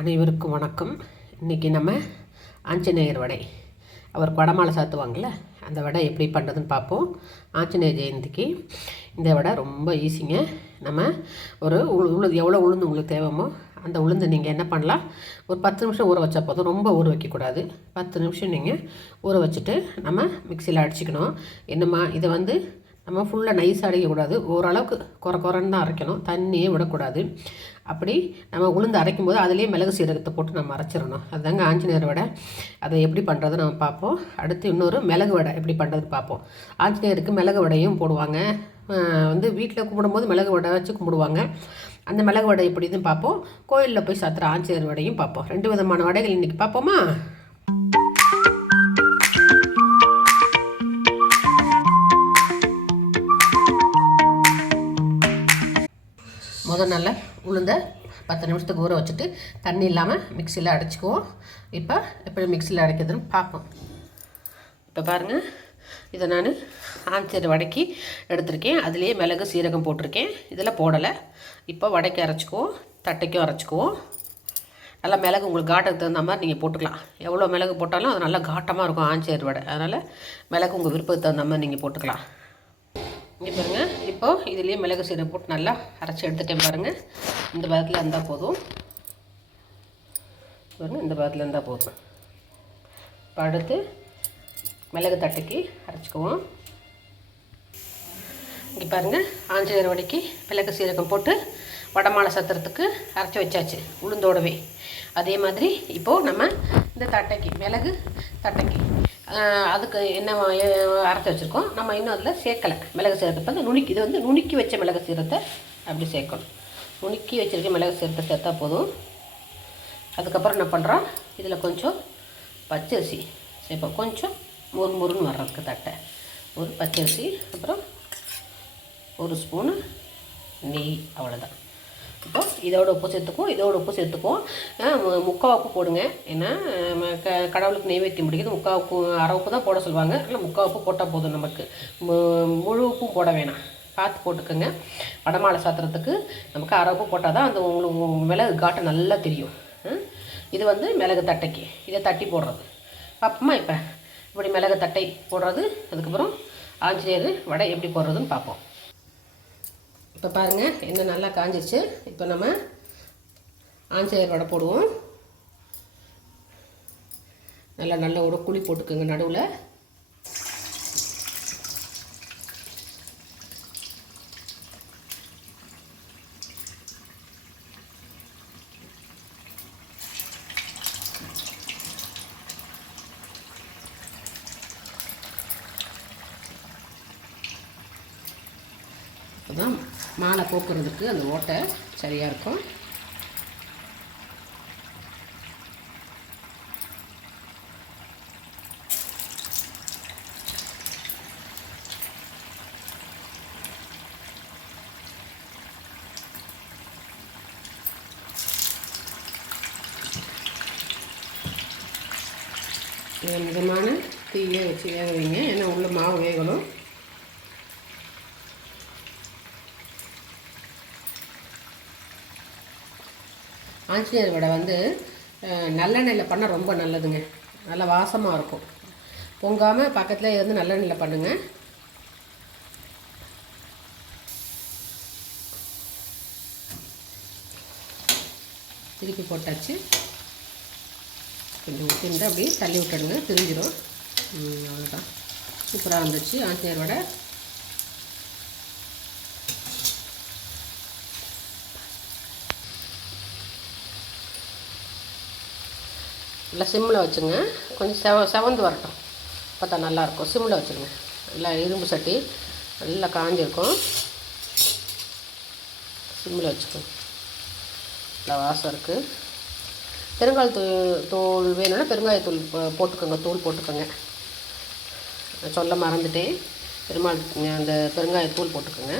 அனைவருக்கும் வணக்கம். இன்றைக்கி நம்ம ஆஞ்சநேயர் வடை. அவர் வடமாலை சாத்துவாங்கள்ல அந்த வடை எப்படி பண்ணுறதுன்னு பார்ப்போம். ஆஞ்சநேயர் ஜெயந்திக்கு இந்த வடை ரொம்ப ஈஸிங்க. நம்ம ஒரு உளுந்து எவ்வளோ உளுந்து உங்களுக்கு தேவைமோ அந்த உளுந்து நீங்கள் என்ன பண்ணலாம்? ஒரு பத்து நிமிஷம் ஊற வச்சா போதும். ரொம்ப ஊற வைக்கக்கூடாது. பத்து நிமிஷம் நீங்கள் ஊற வச்சுட்டு நம்ம மிக்சியில் அடிச்சுக்கணும். என்னம்மா இதை வந்து நம்ம ஃபுல்லாக நைஸாக அரைக்கக்கூடாது ஓரளவுக்கு குறை குறைன்னு தான் அரைக்கணும். தண்ணியே விடக்கூடாது. அப்படி நம்ம உளுந்து அரைக்கும் போது அதுலேயே மிளகு சீரகத்தை போட்டு நம்ம அரைச்சிடணும். அதுதாங்க ஆஞ்சநேயர் வடை. அதை எப்படி பண்ணுறது நம்ம பார்ப்போம். அடுத்து இன்னொரு மிளகு வடை எப்படி பண்ணுறது பார்ப்போம். ஆஞ்சநேயருக்கு மிளகு வடையும் போடுவாங்க. வந்து வீட்டில் கும்பிடும்போது மிளகு வடை வச்சு கும்பிடுவாங்க. அந்த மிளகு வடை எப்படின்னு பார்ப்போம். கோயிலில் போய் சாத்துற ஆஞ்சநேயர் வடையும் பார்ப்போம். ரெண்டு விதமான வடைகள் இன்றைக்கி பார்ப்போமா? முதல் நாளில் உளுந்த பத்து நிமிஷத்துக்கு ஊற வச்சுட்டு தண்ணி இல்லாமல் மிக்சியில் அடைச்சிக்குவோம். இப்போ எப்படி மிக்சியில் அடைக்கிறதுன்னு பார்ப்போம். இப்போ பாருங்கள் இதை நான் ஆஞ்சர் வடைக்கு எடுத்திருக்கேன். அதுலேயே மிளகு சீரகம் போட்டிருக்கேன். இதில் போடலை. இப்போ வடக்கி அரைச்சிக்குவோம். தட்டைக்கும் அரைச்சிக்குவோம். நல்லா மிளகு உங்களுக்கு காட்டுக்கு தகுந்த மாதிரி நீங்கள் போட்டுக்கலாம். எவ்வளோ மிளகு போட்டாலும் அது நல்லா காட்டமாக இருக்கும் ஆஞ்சேர் வடை. அதனால் மிளகு உங்கள் விருப்பத்துக்கு தகுந்த மாதிரி நீங்கள் போட்டுக்கலாம். இங்கே பாருங்கள் இப்போது இதுலேயே மிளகு சீரகம் போட்டு நல்லா அரைச்சி எடுத்துட்டேன் பாருங்கள் இந்த பதத்தில் இருந்தால் போதும். பாருங்கள் இந்த பதத்தில் இருந்தால் போதும். இப்போ அடுத்து மிளகு தட்டைக்கு அரைச்சிக்குவோம். இங்கே பாருங்கள் ஆஞ்சநேயர் வடைக்கு மிளகு சீரகம் போட்டு வடமாலை சத்திரத்துக்கு அரைச்சி வச்சாச்சு உளுந்தோடவே. அதே மாதிரி இப்போது நம்ம இந்த தட்டைக்கு மிளகு தட்டைக்கு. அதுக்கு என்ன அரைச்சி வச்சுருக்கோம். நம்ம இன்னும் அதில் சேர்க்கலை. மிளகு சீரகத்தை வந்து நுணுக்கி இது வந்து நுணுக்கி வச்ச மிளகு சீரத்தை அப்படி சேர்க்கணும். நுணுக்கி வச்சிருக்க மிளகு சீரத்தை சேர்த்தா போதும். அதுக்கப்புறம் என்ன பண்ணுறோம் இதில் கொஞ்சம் பச்சரிசி சேர்ப்போம். கொஞ்சம் மொறு மொறுன்னு வர்றதுக்கு தட்டை. ஒரு பச்சரிசி அப்புறம் ஒரு ஸ்பூனு நெய் அவ்வளோதான் இப்போ இதோட உப்பு சேர்த்துக்கும் இதோட உப்பு சேர்த்துக்கும். முக்கால் உப்பு போடுங்க. ஏன்னா க கடவுளுக்கு நெய்வேத்தியம் பிடிக்குது. முக்கால் உப்பு அரை உப்பு தான் போட சொல்லுவாங்க. இல்லை முக்கால் உப்பு போட்டால் போதும் நமக்கு. மு- முழு உப்பும் போட வேணாம். பார்த்து போட்டுக்கோங்க. வடமாலை சாத்திரத்துக்கு நமக்கு அரை உப்பு போட்டால் தான் அந்த உங்களுக்கு மிளகு காட்டு நல்லா தெரியும். இது வந்து மிளகு தட்டைக்கு. இதை தட்டி போடுறது. பார்ப்போமா இப்போ இப்படி மிளகு தட்டை போடுறது. அதுக்கப்புறம் ஆஞ்சநேயர் வடை எப்படி போடுறதுன்னு பார்ப்போம். இப்போ பாருங்கள் எண்ணெய் நல்லா காஞ்சிச்சு இப்போ நம்ம ஆஞ்சநேயர் வடை போடுவோம். நல்லா நல்ல ஒரு குழி போட்டுக்கோங்க நடுவில். அப்பதான் மாலை கோக்குறதுக்கு அந்த ஓட்டை சரியாக இருக்கும். மிதமான தீயை வச்சு வேக வைங்க. ஏன்னா உள்ள மாவு வேகணும். ஆஞ்சநேயர் வடை வந்து நல்லெண்ணெயில் பண்ணால் ரொம்ப நல்லதுங்க. நல்ல வாசமாக இருக்கும். பொங்காமல் பக்கத்தில் இருந்து நல்லெண்ணெயில் பண்ணுங்கள் திருப்பி போட்டாச்சு. கொஞ்சம் உப்புண்டு அப்படியே தள்ளி விட்டுடுங்க. பிரிஞ்சிடும் அவ்வளோதான் சூப்பராக இருந்துச்சு ஆஞ்சநேயர் வடை நல்லா சிம்மில் வச்சுங்க கொஞ்சம் செவ செவந்து வரட்டும். பார்த்தா நல்லாயிருக்கும். சிம்மில் வச்சுருங்க. நல்லா இரும்பு சட்டி நல்லா காஞ்சிருக்கும். சிம்மில் வச்சுக்கோங்க நல்லா வாசம் இருக்குது பெருங்காய தூள் வேணும்னா பெருங்காயத்தூள் போட்டுக்கோங்க. தூள் போட்டுக்கோங்க. நான் சொல்ல மறந்துட்டேன். பெருமாள் அந்த பெருங்காயத்தூள் போட்டுக்கோங்க.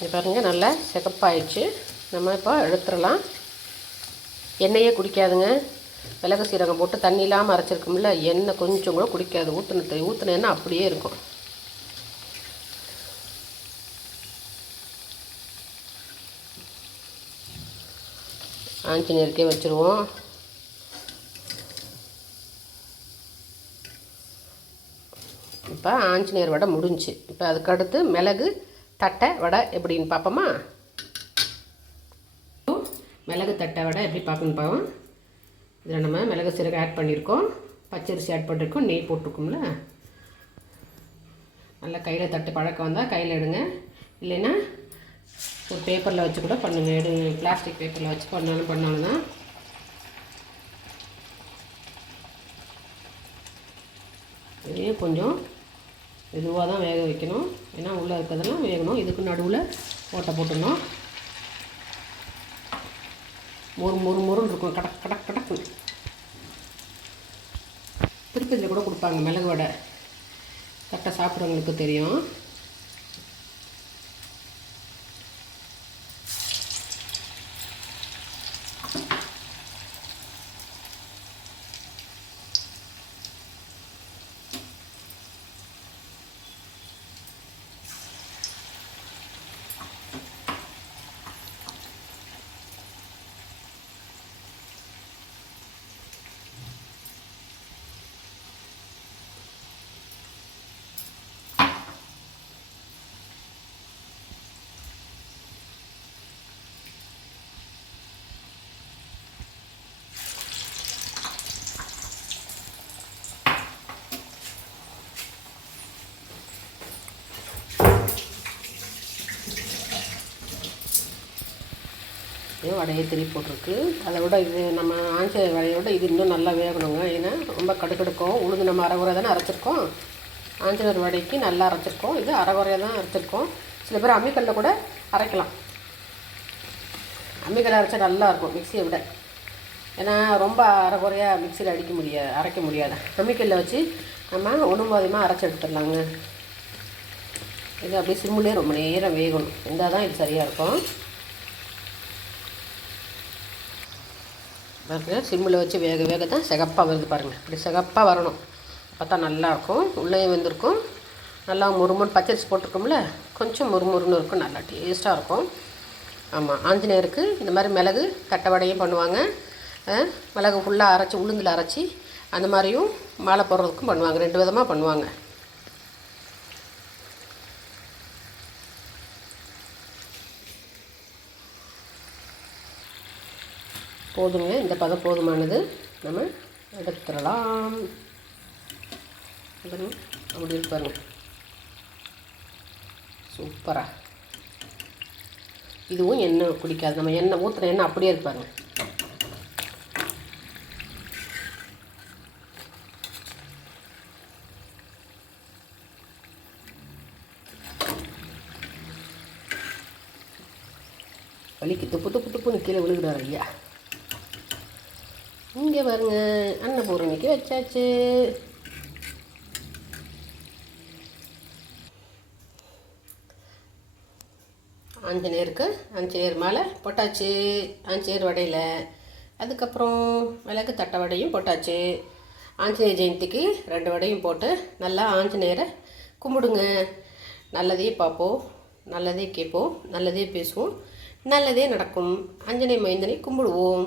இது பாருங்கள் நல்லா சிகப்பாயிடுச்சு. நம்ம இப்போ எடுத்துடலாம். எண்ணெயே குடிக்காதுங்க. மிளகு சீரகம் போட்டு தண்ணி இல்லாமல் அரைச்சிருக்கோம்ல எண்ணெய் கொஞ்சம் கூட குடிக்காது. ஊற்றுன ஊற்றுன எண்ணெய் அப்படியே இருக்கும். ஆஞ்சநேயருக்கே வச்சுருவோம். இப்போ ஆஞ்சநேயர் வடை முடிஞ்சு இப்போ அதுக்கடுத்து மிளகு தட்டை வடை எப்படின்னு பார்ப்போமா? மிளகு தட்டை வடை எப்படி பார்க்கணுன்னு பார்ப்போம். இதில் நம்ம மிளகு சீரகம் ஆட் பண்ணியிருக்கோம். பச்சரிசி ஆட் பண்ணியிருக்கோம். நெய் போட்டிருக்கோம்ல. நல்லா கையில் தட்டு பழக்கம் வந்தால் கையில் எடுங்க. இல்லைன்னா ஒரு பேப்பரில் வச்சு கூட பண்ணுங்க. எடு பிளாஸ்டிக் பேப்பரில் வச்சு பண்ணாலும் பண்ணாலும் தான். கொஞ்சம் மெதுவாக தான் வேக வைக்கணும். ஏன்னா உள்ளே இருக்கிறதெல்லாம் வேகணும். இதுக்கு நடுவில் ஓட்டை போட்டுடணும். மொறு மொறு மொறுன்னு இருக்கும். கடக் கடக் கடக்கு. திருப்பதியில் கூட கொடுப்பாங்க மிளகு வடை. கரெக்டாக சாப்பிட்றவங்களுக்கு தெரியும். வடையை திருப்பி போட்டிருக்கு. அதை விட இது நம்ம ஆஞ்ச வடையை விட இது இன்னும் நல்லா வேகணுங்க. ஏன்னா ரொம்ப கடுக்கடுக்கும் உளுந்து நம்ம அரைகுறை தானே அரைச்சிருக்கோம். ஆஞ்சநேயர் வடைக்கு நல்லா அரைச்சிருக்கோம். இது அரை குறையாக தான் அரைச்சிருக்கோம். சில பேர் அம்மிக்கல்ல கூட அரைக்கலாம். அம்மிக்கல்லை அரைச்சா நல்லா இருக்கும் மிக்சியை விட. ஏன்னா ரொம்ப அரை குறையாக மிக்சியில் அடிக்க முடியாது அரைக்க முடியாது. அம்மிக்கல்ல வச்சு நம்ம ஒன்றும் பாதியமாக அரைச்சி எடுத்துடலாங்க. இது அப்படியே சிம்முலேயே ரொம்ப நேரம் வேகணும். இருந்தால் தான் இது சரியாக இருக்கும். பாருங்கள் சிம்மில் வச்சு வேக வேக தான் சிகப்பாக வருது பாருங்கள் இப்படி சிகப்பாக வரணும். அப்போ தான் நல்லாயிருக்கும் உள்ளே வந்திருக்கும். நல்லா முறுமுறு பச்சரிசி போட்டிருக்கோம்ல கொஞ்சம் முறுமுறுன்னு இருக்கும். நல்லா டேஸ்ட்டாக இருக்கும். ஆமாம் ஆஞ்சநேயருக்கு இந்த மாதிரி மிளகு தட்டை வடையும் பண்ணுவாங்க. மிளகு ஃபுல்லாக அரைச்சி உளுந்தில் அரைச்சி அந்த மாதிரியும் மாலை போடுறதுக்கும் பண்ணுவாங்க. ரெண்டு விதமாக பண்ணுவாங்க. போதுங்க. இந்த பதம் போதுமானது நம்ம எடுத்துடலாம். அப்படி இருப்பாருங்க சூப்பராக இதுவும் எண்ணெய் குடிக்காது. நம்ம எண்ணெய் ஊற்றுற எண்ணெய் அப்படியே இருப்பாருங்க வலிக்கு துப்பு துப்பு துப்புன்னு கீழே விழுகிறார் ஐயா. இங்கே பாருங்க அன்னபூரணிக்கு வச்சாச்சு. ஆஞ்சநேயருக்கு ஆஞ்சநேயர் மேலே போட்டாச்சு. ஆஞ்சநேயர் வடையில். அதுக்கப்புறம் மிளகு தட்டை வடையும் போட்டாச்சு. ஆஞ்சநேயர் ஜெயந்திக்கு ரெண்டு வடையும் போட்டு நல்லா ஆஞ்சநேயரை கும்பிடுங்க. நல்லதே பார்ப்போம் நல்லதே கேட்போம் நல்லதே பேசுவோம் நல்லதே நடக்கும். ஆஞ்சநேய மைந்தனை கும்பிடுவோம்.